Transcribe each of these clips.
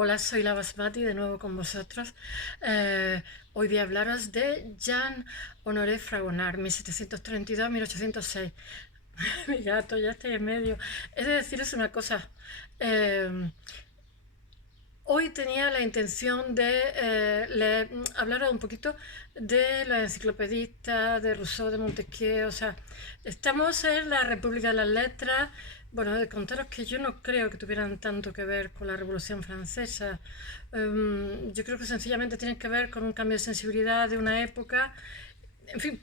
Hola, soy la Basmati de nuevo con vosotros. Hoy voy a hablaros de Jean Honoré Fragonard, 1732-1806. Mi gato ya está ahí en medio. He de deciros una cosa. eh, Hoy tenía la intención de hablaros un poquito de los enciclopedistas, de Rousseau, de Montesquieu. O sea, estamos en la República de las Letras. Bueno, de contaros que yo no creo que tuvieran tanto que ver con la Revolución Francesa. Yo creo que sencillamente tienen que ver con un cambio de sensibilidad de una época. En fin,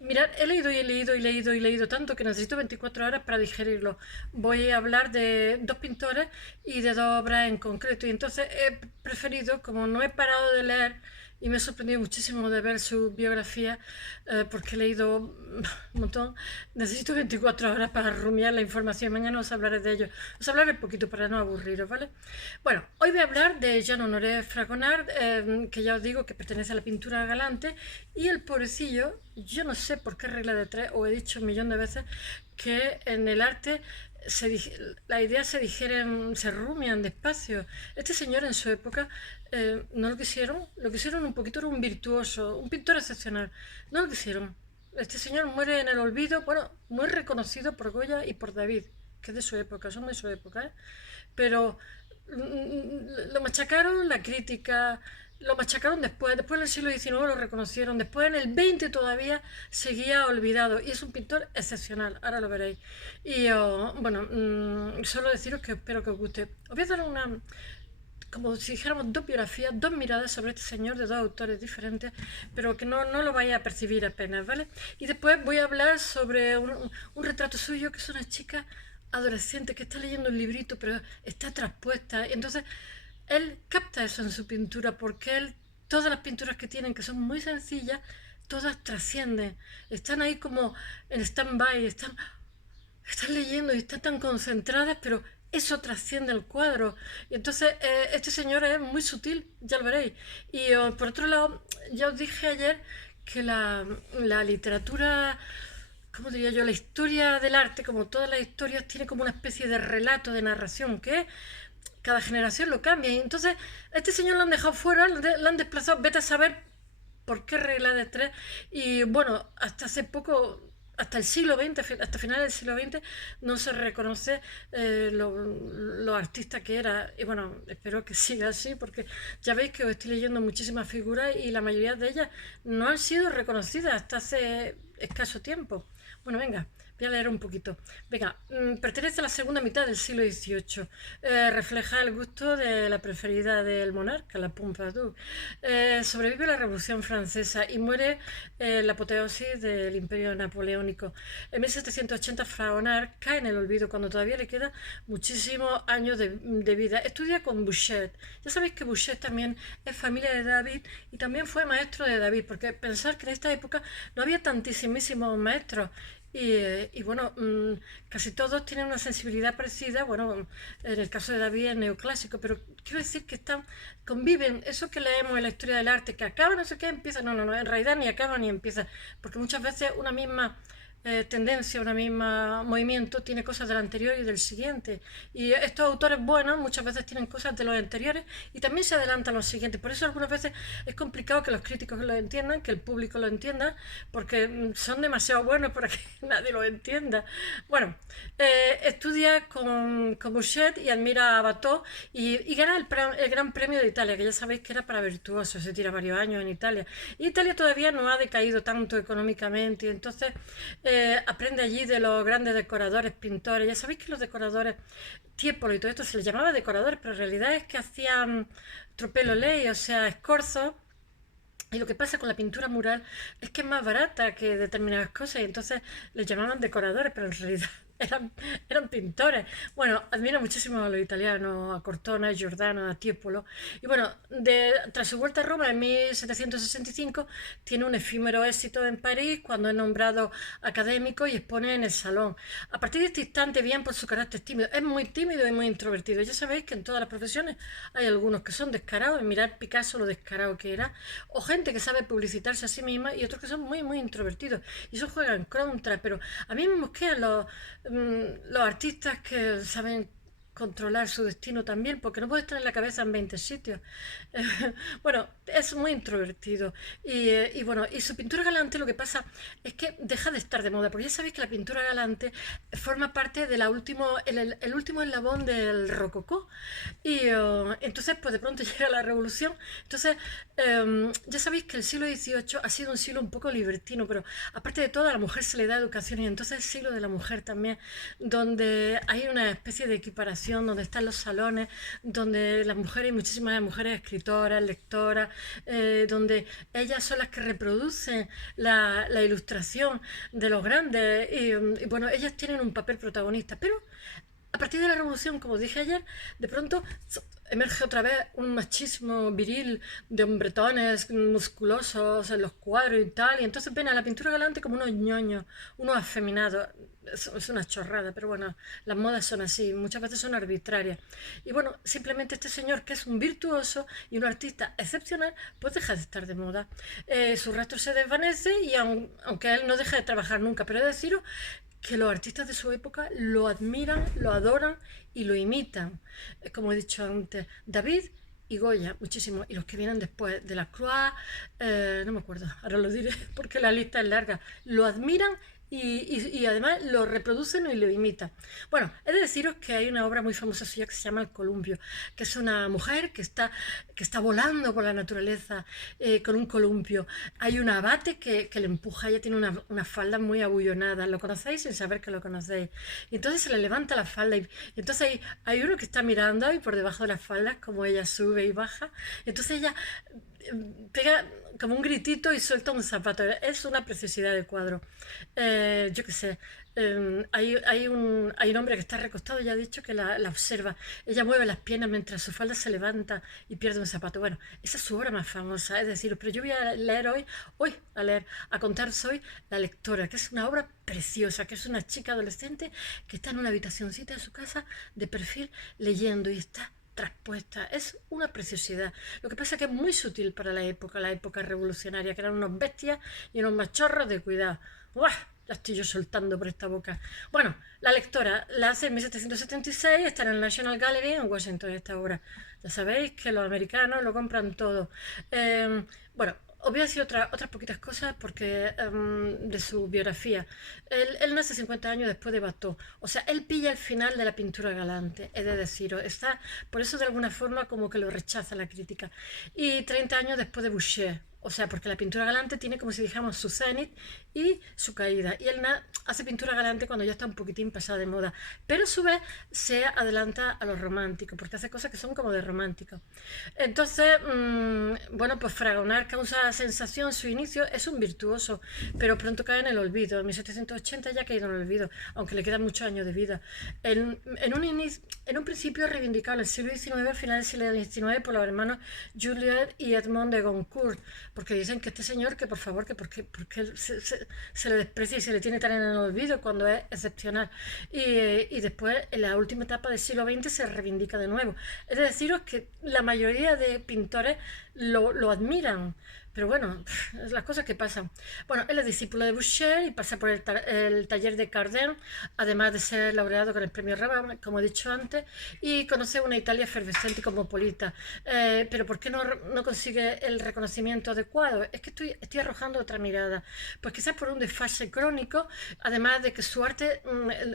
mirad, he leído y he leído y leído y leído tanto que necesito 24 horas para digerirlo. Voy a hablar de dos pintores y de dos obras en concreto. Y entonces he preferido, como no he parado de leer y me he sorprendido muchísimo de ver su biografía, porque he leído un montón, necesito 24 horas para rumiar la información. Mañana os hablaré de ello. Os hablaré poquito para no aburriros, ¿vale? Bueno, hoy voy a hablar de Jean Honoré Fragonard, que ya os digo que pertenece a la pintura galante, y el pobrecillo, yo no sé por qué regla de tres, o he dicho un millón de veces, que en el arte las ideas se rumian despacio. Este señor en su época no lo quisieron un poquito, era un virtuoso, un pintor excepcional, no lo quisieron. Este señor muere en el olvido, bueno, muy reconocido por Goya y por David, que es de su época, son de su época, ¿eh? Pero lo machacaron la crítica, lo machacaron después en el siglo XIX lo reconocieron, después en el XX todavía seguía olvidado y es un pintor excepcional, ahora lo veréis. Y bueno, solo deciros que espero que os guste. Os voy a dar como si dijéramos dos biografías, dos miradas sobre este señor de dos autores diferentes, pero que no lo vais a percibir apenas, ¿vale? Y después voy a hablar sobre un retrato suyo, que es una chica adolescente que está leyendo un librito, pero está traspuesta. Y entonces él capta eso en su pintura, porque todas las pinturas que tienen, que son muy sencillas, todas trascienden. Están ahí como en stand-by, están leyendo y están tan concentradas, pero eso trasciende el cuadro. Y entonces este señor es muy sutil, ya lo veréis. Y por otro lado, ya os dije ayer que la literatura, ¿cómo diría yo? La historia del arte, como todas las historias, tiene como una especie de relato, de narración, que cada generación lo cambia. Y entonces a este señor lo han dejado fuera, lo han desplazado, vete a saber por qué regla de tres. Y bueno, hasta hace poco, hasta el siglo XX, hasta finales del siglo XX, no se reconoce lo artista que era. Y bueno, espero que siga así, porque ya veis que os estoy leyendo muchísimas figuras y la mayoría de ellas no han sido reconocidas hasta hace escaso tiempo. Bueno, venga, voy a leer un poquito. Venga, pertenece a la segunda mitad del siglo XVIII. Refleja el gusto de la preferida del monarca, la Pompadour. Sobrevive la Revolución Francesa y muere la apoteosis del Imperio Napoleónico. En 1780 Fragonard cae en el olvido cuando todavía le queda muchísimos años de vida. Estudia con Boucher. Ya sabéis que Boucher también es familia de David y también fue maestro de David, porque pensar que en esta época no había tantísimos maestros. Y bueno, casi todos tienen una sensibilidad parecida. Bueno, en el caso de David es neoclásico, pero quiero decir que conviven. Eso que leemos en la historia del arte, que acaba no sé qué, empieza. No, en realidad ni acaba ni empieza, porque muchas veces una misma tendencia, una misma movimiento tiene cosas del anterior y del siguiente. Y estos autores buenos muchas veces tienen cosas de los anteriores y también se adelantan los siguientes. Por eso algunas veces es complicado que los críticos lo entiendan, que el público lo entienda, porque son demasiado buenos para que nadie lo entienda. Bueno, estudia con Bouchet y admira a Watteau y gana el Gran Premio de Italia, que ya sabéis que era para virtuosos, se tira varios años en Italia. Y Italia todavía no ha decaído tanto económicamente y entonces aprende allí de los grandes decoradores, pintores. Ya sabéis que los decoradores, Tiepolo y todo esto se les llamaba decoradores, pero en realidad es que hacían tropelo ley, o sea, escorzos. Y lo que pasa con la pintura mural es que es más barata que determinadas cosas y entonces les llamaban decoradores, pero en realidad eran pintores. Bueno, admiro muchísimo a los italianos, a Cortona, a Giordano, a Tiepolo. Y bueno, tras su vuelta a Roma en 1765 tiene un efímero éxito en París cuando es nombrado académico y expone en el Salón. A partir de este instante, bien por su carácter tímido, es muy tímido y muy introvertido. Ya sabéis que en todas las profesiones hay algunos que son descarados, en mirar Picasso lo descarado que era, o gente que sabe publicitarse a sí misma y otros que son muy introvertidos. Y eso juega en contra, pero a mí me mosquean los artistas que saben controlar su destino también, porque no puede estar en la cabeza en 20 sitios. Bueno, es muy introvertido. Y bueno, y su pintura galante lo que pasa es que deja de estar de moda, porque ya sabéis que la pintura galante forma parte de el último eslabón del rococó. Y entonces, pues de pronto llega la revolución. Entonces, ya sabéis que el siglo XVIII ha sido un siglo un poco libertino, pero aparte de todo, a la mujer se le da educación y entonces el siglo de la mujer también, donde hay una especie de equiparación, donde están los salones, donde las mujeres, hay muchísimas mujeres escritoras, lectoras, donde ellas son las que reproducen la ilustración de los grandes y bueno, ellas tienen un papel protagonista, pero a partir de la revolución, como dije ayer, de pronto emerge otra vez un machismo viril de hombretones musculosos en los cuadros y tal, y entonces ven a la pintura galante como unos ñoños, unos afeminados. Es una chorrada, pero bueno, las modas son así, muchas veces son arbitrarias. Y bueno, simplemente este señor, que es un virtuoso y un artista excepcional, pues deja de estar de moda. Su rastro se desvanece y aunque él no deja de trabajar nunca, pero he de deciros que los artistas de su época lo admiran, lo adoran y lo imitan. Como he dicho antes, David y Goya, muchísimo. Y los que vienen después, de la Croix, no me acuerdo, ahora lo diré porque la lista es larga, lo admiran y además lo reproducen y lo imitan. Bueno, he de deciros que hay una obra muy famosa suya que se llama El Columpio, que es una mujer que está volando por la naturaleza con un columpio. Hay un abate que le empuja, ella tiene una falda muy abullonada, lo conocéis sin saber que lo conocéis. Y entonces se le levanta la falda y entonces hay uno que está mirando y por debajo de las faldas como ella sube y baja. Entonces ella pega como un gritito y suelta un zapato. Es una preciosidad de cuadro. Yo qué sé. Hay un hombre que está recostado y ya ha dicho que la observa. Ella mueve las piernas mientras su falda se levanta y pierde un zapato. Bueno, esa es su obra más famosa, es decir, pero yo voy a leer a contaros hoy La lectora, que es una obra preciosa, que es una chica adolescente que está en una habitacioncita de su casa de perfil leyendo y está traspuesta. Es una preciosidad. Lo que pasa es que es muy sutil para la época revolucionaria, que eran unos bestias y unos machorros de cuidado. ¡Uah! La estoy yo soltando por esta boca. Bueno, La lectora la hace en 1776, está en el National Gallery en Washington esta obra. Ya sabéis que los americanos lo compran todo. Bueno, os voy a decir otras poquitas cosas porque de su biografía. Él nace 50 años después de Watteau. O sea, él pilla el final de la pintura galante, he de deciros. Está, por eso de alguna forma como que lo rechaza la crítica. Y 30 años después de Boucher. O sea, porque la pintura galante tiene como si dijéramos su cenit y su caída. Y él hace pintura galante cuando ya está un poquitín pasada de moda. Pero a su vez se adelanta a los románticos, porque hace cosas que son como de románticos. Entonces, bueno, pues Fragonard causa sensación, su inicio es un virtuoso, pero pronto cae en el olvido. En 1780 ya ha caído en el olvido, aunque le quedan muchos años de vida. En un principio reivindicado en el siglo XIX, a finales del siglo XIX, por los hermanos Juliet y Edmond de Goncourt, porque dicen que este señor, que por favor, que porque se le desprecia y se le tiene tan en el olvido cuando es excepcional. Y después, en la última etapa del siglo XX, se reivindica de nuevo. Es de deciros que la mayoría de pintores lo admiran. Pero bueno, las cosas que pasan. Bueno, él es discípulo de Boucher y pasa por el taller de Cardin, además de ser laureado con el premio Rabat, como he dicho antes, y conoce una Italia efervescente y cosmopolita. Pero ¿por qué no consigue el reconocimiento adecuado? Es que estoy arrojando otra mirada. Pues quizás por un desfase crónico, además de que su arte,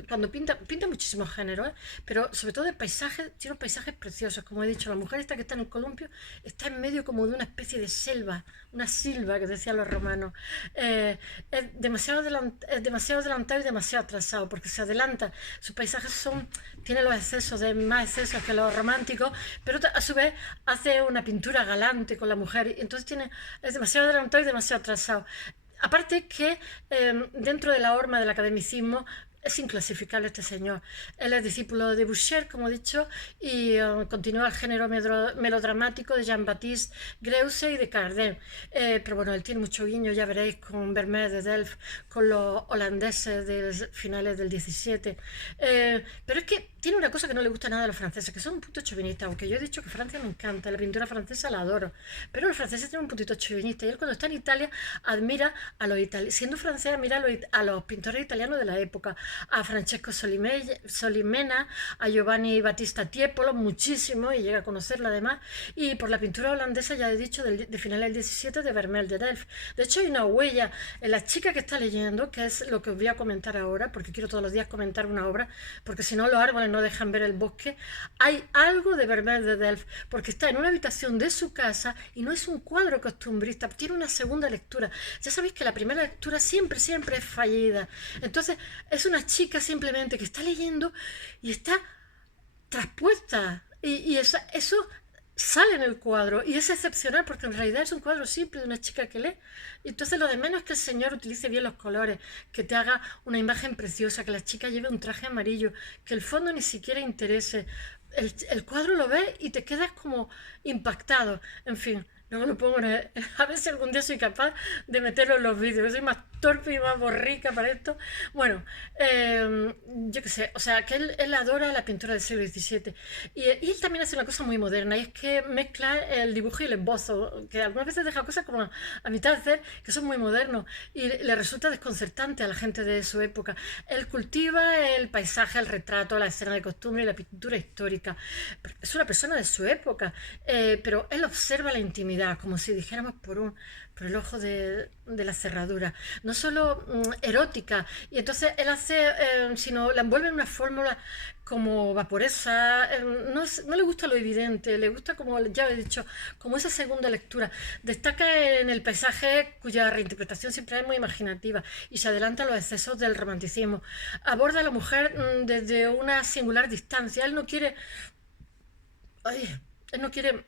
cuando pinta muchísimos géneros, pero sobre todo de paisajes, tiene unos paisajes preciosos. Como he dicho, la mujer esta que está en el columpio está en medio como de una especie de selva, una silva que decían los romanos. Es demasiado adelantado y demasiado atrasado, porque se adelanta. Sus paisajes tienen los más excesos que los románticos, pero a su vez hace una pintura galante con la mujer, y entonces es demasiado adelantado y demasiado atrasado. Aparte que dentro de la horma del academicismo es inclasificable este señor. Él es discípulo de Boucher, como he dicho, y continúa el género melodramático de Jean-Baptiste Greuze y de Cardin. Pero bueno, él tiene mucho guiño, ya veréis, con Vermeer de Delft, con los holandeses de finales del 17. Pero es que tiene una cosa que no le gusta nada a los franceses, que son un punto chauvinistas, aunque yo he dicho que Francia me encanta, la pintura francesa la adoro, pero los franceses tienen un puntito chauvinista, y él cuando está en Italia admira a los italianos, siendo francés admira a los pintores italianos de la época, a Francesco Solimena, a Giovanni Battista Tiepolo, muchísimo, y llega a conocerla además, y por la pintura holandesa, ya he dicho, de final del 17 de Vermeer de Delft. De hecho, hay una huella en la chica que está leyendo, que es lo que os voy a comentar ahora, porque quiero todos los días comentar una obra, porque si no los árboles no dejan ver el bosque. Hay algo de Vermeer de Delft, porque está en una habitación de su casa y no es un cuadro costumbrista, tiene una segunda lectura. Ya sabéis que la primera lectura siempre es fallida. Entonces, es una chica simplemente que está leyendo y está traspuesta. Y eso sale en el cuadro y es excepcional porque en realidad es un cuadro simple de una chica que lee. Y entonces lo de menos es que el señor utilice bien los colores, que te haga una imagen preciosa, que la chica lleve un traje amarillo, que el fondo ni siquiera interese. El cuadro lo ves y te quedas como impactado. En fin, luego lo pongo a ver si algún día soy capaz de meterlo en los vídeos. Soy más torpe y más borrica para esto. Bueno, yo qué sé, o sea, que él adora la pintura del siglo XVII. Y él también hace una cosa muy moderna, y es que mezcla el dibujo y el esbozo, que algunas veces deja cosas como a mitad de hacer, que son muy modernos, y le resulta desconcertante a la gente de su época. Él cultiva el paisaje, el retrato, la escena de costumbre y la pintura histórica. Es una persona de su época, pero él observa la intimidad, como si dijéramos por el ojo de la cerradura, no solo erótica, y entonces él hace, sino la envuelve en una fórmula como vaporesa, no le gusta lo evidente, le gusta, como ya he dicho, como esa segunda lectura. Destaca en el paisaje cuya reinterpretación siempre es muy imaginativa y se adelanta a los excesos del romanticismo. Aborda a la mujer desde una singular distancia. Ay, él no quiere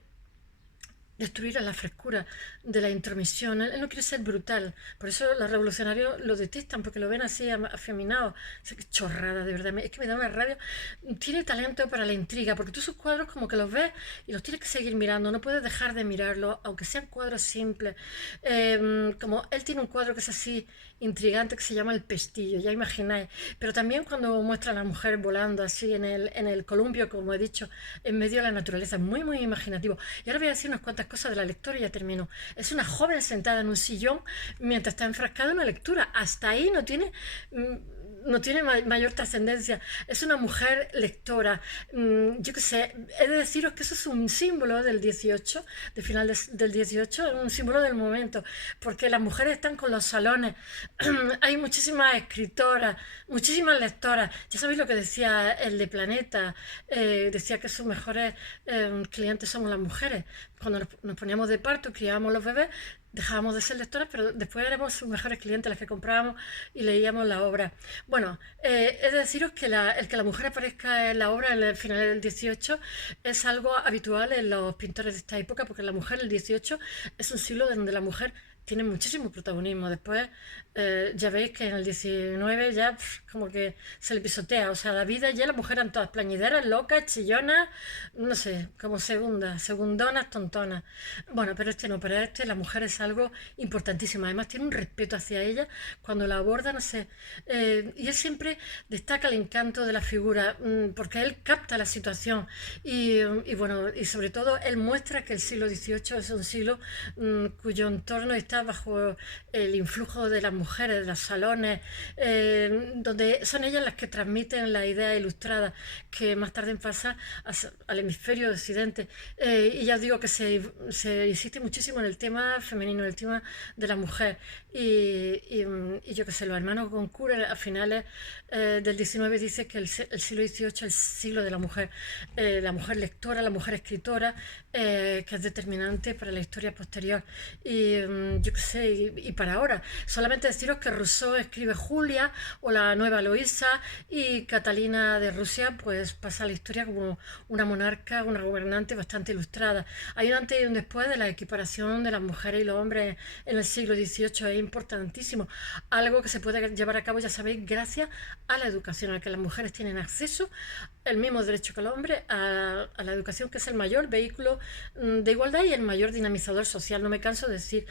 destruir a la frescura de la intromisión. Él no quiere ser brutal. Por eso los revolucionarios lo detestan, porque lo ven así afeminado. O sea, qué chorrada, de verdad. Es que me da una rabia. Tiene talento para la intriga, porque tú sus cuadros como que los ves y los tienes que seguir mirando. No puedes dejar de mirarlos, aunque sean cuadros simples. Como él tiene un cuadro que es así intrigante, que se llama El Pestillo, ya imagináis. Pero también cuando muestra a la mujer volando así en el columpio, como he dicho, en medio de la naturaleza. Muy, muy imaginativo. Y ahora voy a decir unas cuantas cosas de la lectura y ya termino. Es una joven sentada en un sillón mientras está enfrascada en una lectura. Hasta ahí no tiene mayor trascendencia. Es una mujer lectora. Yo qué sé, he de deciros que eso es un símbolo del 18, de final del 18, un símbolo del momento, porque las mujeres están con los salones. Hay muchísimas escritoras, muchísimas lectoras. Ya sabéis lo que decía el de Planeta, decía que sus mejores clientes somos las mujeres. Cuando nos poníamos de parto, criábamos los bebés, dejábamos de ser lectoras, pero después éramos sus mejores clientes, las que comprábamos y leíamos la obra. Bueno, he de deciros que el que la mujer aparezca en la obra en el final del 18 es algo habitual en los pintores de esta época, porque la mujer, el 18, es un siglo donde la mujer tiene muchísimo protagonismo. Después ya veis que en el 19 ya como que se le pisotea. O sea, la vida ya las mujeres eran todas plañideras, locas, chillonas, no sé, como segundonas, tontonas. Bueno, pero este no, para este la mujer es algo importantísimo. Además tiene un respeto hacia ella cuando la aborda, no sé. Y él siempre destaca el encanto de la figura, porque él capta la situación. Y bueno, y sobre todo él muestra que el siglo XVIII es un siglo cuyo entorno está bajo el influjo de las mujeres, de los salones, donde son ellas las que transmiten la idea ilustrada que más tarde pasa al hemisferio occidente. Y ya os digo que se insiste muchísimo en el tema femenino, en el tema de la mujer. Y yo que sé, los hermanos Goncourt a finales del 19 dice que el siglo XVIII es el siglo de la mujer lectora, la mujer escritora, que es determinante para la historia posterior. Y yo qué sé, y para ahora. Solamente deciros que Rousseau escribe Julia o la nueva Loisa, y Catalina de Rusia pues pasa a la historia como una monarca, una gobernante bastante ilustrada. Hay un antes y un después de la equiparación de las mujeres y los hombres en el siglo XVIII, es importantísimo. Algo que se puede llevar a cabo, ya sabéis, gracias a la educación, a que las mujeres tienen acceso, el mismo derecho que el hombre, a la educación, que es el mayor vehículo de igualdad y el mayor dinamizador social. No me canso de decir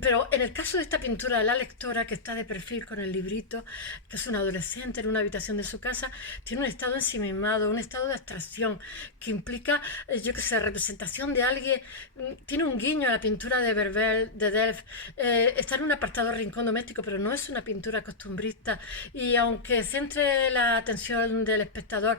Pero en el caso de esta pintura de la lectora, que está de perfil con el librito, que es una adolescente en una habitación de su casa, tiene un estado ensimismado, un estado de abstracción, que implica, yo qué sé, representación de alguien, tiene un guiño a la pintura de Verbel, de Delft, está en un apartado rincón doméstico, pero no es una pintura costumbrista, y aunque centre la atención del espectador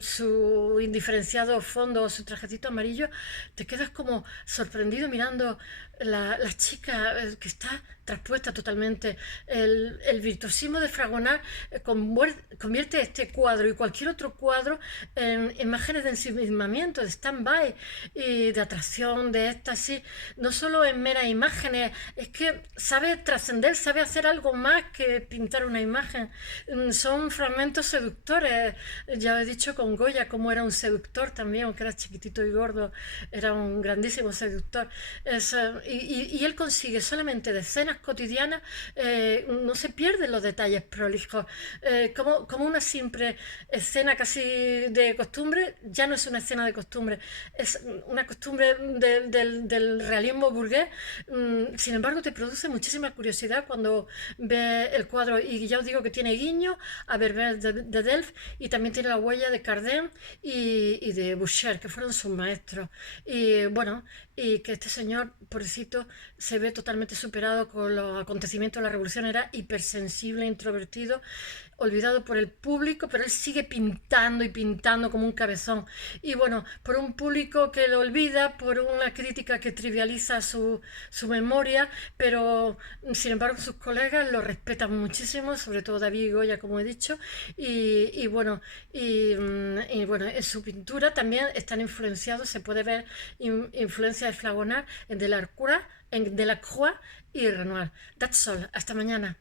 su indiferenciado fondo o su trajecito amarillo, te quedas como sorprendido mirando la chica que está traspuesta totalmente. El virtuosismo de Fragonard convierte este cuadro y cualquier otro cuadro en imágenes de ensimismamiento, de stand-by y de atracción, de éxtasis, no solo en meras imágenes, es que sabe trascender, sabe hacer algo más que pintar una imagen. Son fragmentos seductores. Ya he dicho con Goya cómo era un seductor también, aunque era chiquitito y gordo, era un grandísimo seductor. Y él consigue solamente de escenas cotidianas, no se pierden los detalles prolijos, como una simple escena casi de costumbre, ya no es una escena de costumbre, es una costumbre del realismo burgués. Sin embargo, te produce muchísima curiosidad cuando ves el cuadro, y ya os digo que tiene guiño a Verbel de Delft, y también tiene la huella de Cardin y de Boucher, que fueron sus maestros. Y bueno, y que este señor, pobrecito, se ve totalmente superado con los acontecimientos de la revolución, era hipersensible, introvertido, olvidado por el público, pero él sigue pintando y pintando como un cabezón. Y bueno, por un público que lo olvida, por una crítica que trivializa su memoria, pero sin embargo sus colegas lo respetan muchísimo, sobre todo David y Goya, como he dicho, y bueno, y bueno, en su pintura también están influenciados, se puede ver influencia de Fragonard en Delacroix y Renoir. That's all. Hasta mañana.